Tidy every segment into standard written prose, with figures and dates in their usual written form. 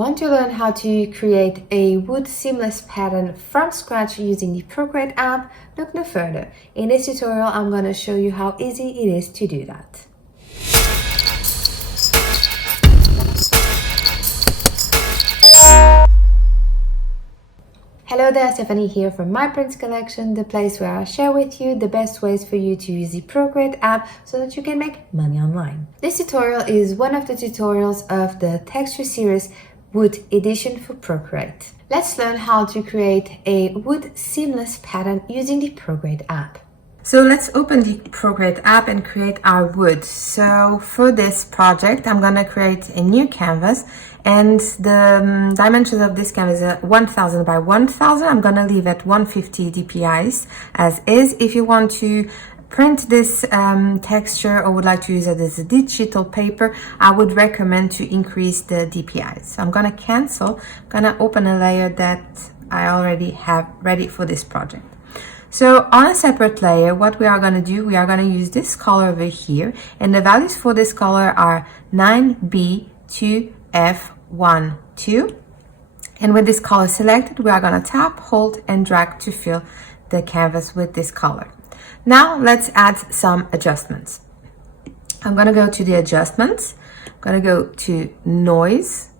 Want to learn how to create a wood seamless pattern from scratch using the Procreate app? Look no further. In this tutorial, I'm going to show you how easy it is to do that. Hello there, Stephanie here from My Prints Collection, the place where I share with you the best ways for you to use the Procreate app so that you can make money online. This tutorial is one of the tutorials of the texture series Wood Edition for Procreate. Let's learn how to create a wood seamless pattern using the Procreate app. So let's open the Procreate app and create our wood. So for this project, I'm gonna create a new canvas, and the dimensions of this canvas are 1000 by 1000. I'm gonna leave at 150 dpi as is. If you want to print this texture or would like to use it as a digital paper, I would recommend to increase the dpi. So I'm gonna cancel, gonna open a layer that I already have ready for this project. So on a separate layer, what we are going to do, we are going to use this color over here, and the values for this color are 9B2F12. And with this color selected, we are going to tap, hold, and drag to fill the canvas with this color. Now let's add some adjustments. I'm going to go to the adjustments. I'm going to go to noise.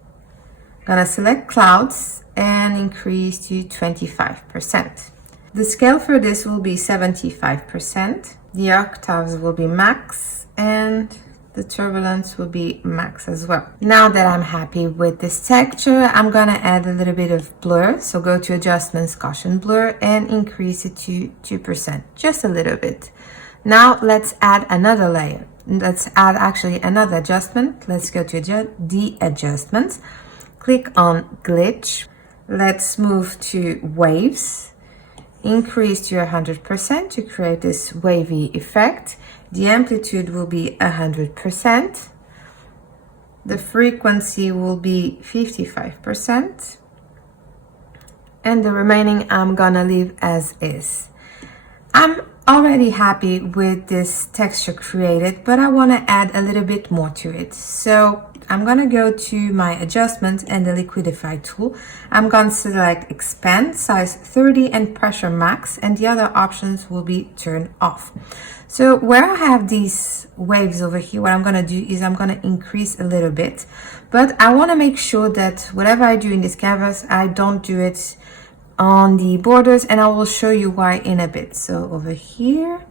I'm going to select clouds and increase to 25%. The scale for this will be 75%. The octaves will be max and the turbulence will be max as well. Now that I'm happy with this texture, I'm gonna add a little bit of blur. So go to adjustments, Gaussian blur, and increase it to 2%, just a little bit. Now let's add another layer. Let's add actually another adjustment. Let's go to the adjustments, click on glitch. Let's move to waves. Increase to 100% to create this wavy effect. The amplitude will be 100%. The frequency will be 55%. And the remaining I'm gonna leave as is. I'm already happy with this texture created, but I wanna add a little bit more to it. So I'm gonna go to my adjustments and the liquidify tool. I'm gonna select expand, size 30 and pressure max, and the other options will be turned off. So where I have these waves over here, what I'm gonna do is I'm gonna increase a little bit, but I wanna make sure that whatever I do in this canvas, I don't do it on the borders, and I will show you why in a bit. So over here,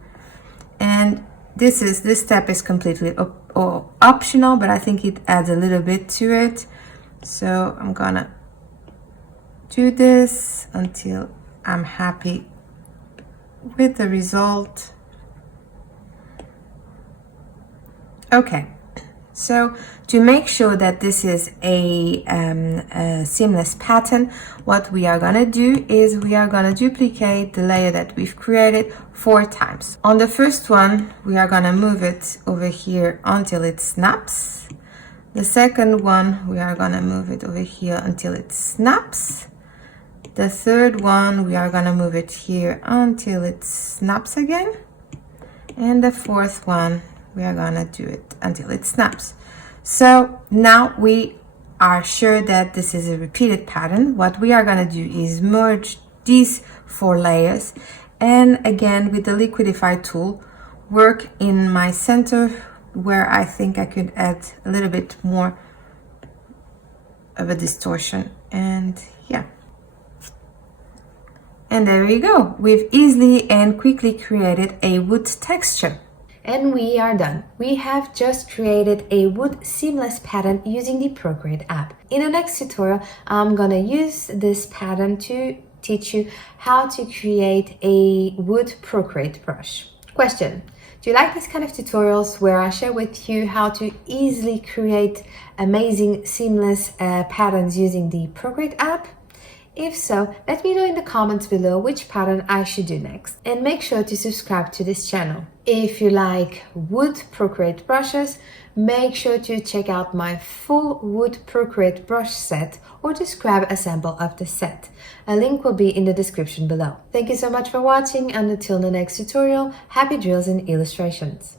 and this step is completely optional, but I think it adds a little bit to it. So I'm gonna do this until I'm happy with the result. Okay, so to make sure that this is a seamless pattern, what we are gonna do is we are gonna duplicate the layer that we've created 4 times. On the first one, we are gonna move it over here until it snaps. The second one, we are gonna move it over here until it snaps. The third one, we are gonna move it here until it snaps again. And the fourth one, we are gonna do it until it snaps. So now we are sure that this is a repeated pattern. What we are gonna do is merge these 4 layers, and again with the liquidify tool, work in my center where I think I could add a little bit more of a distortion, and yeah. And there we go. We've easily and quickly created a wood texture. And we are done. We have just created a wood seamless pattern using the Procreate app. In the next tutorial, I'm gonna use this pattern to teach you how to create a wood Procreate brush. Question: do you like this kind of tutorials where I share with you how to easily create amazing seamless patterns using the Procreate app? If so, let me know in the comments below which pattern I should do next. And make sure to subscribe to this channel. If you like wood Procreate brushes, make sure to check out my full Wood Procreate brush set, or just grab a sample of the set. A link will be in the description below. Thank you so much for watching, and until the next tutorial, happy drills and illustrations.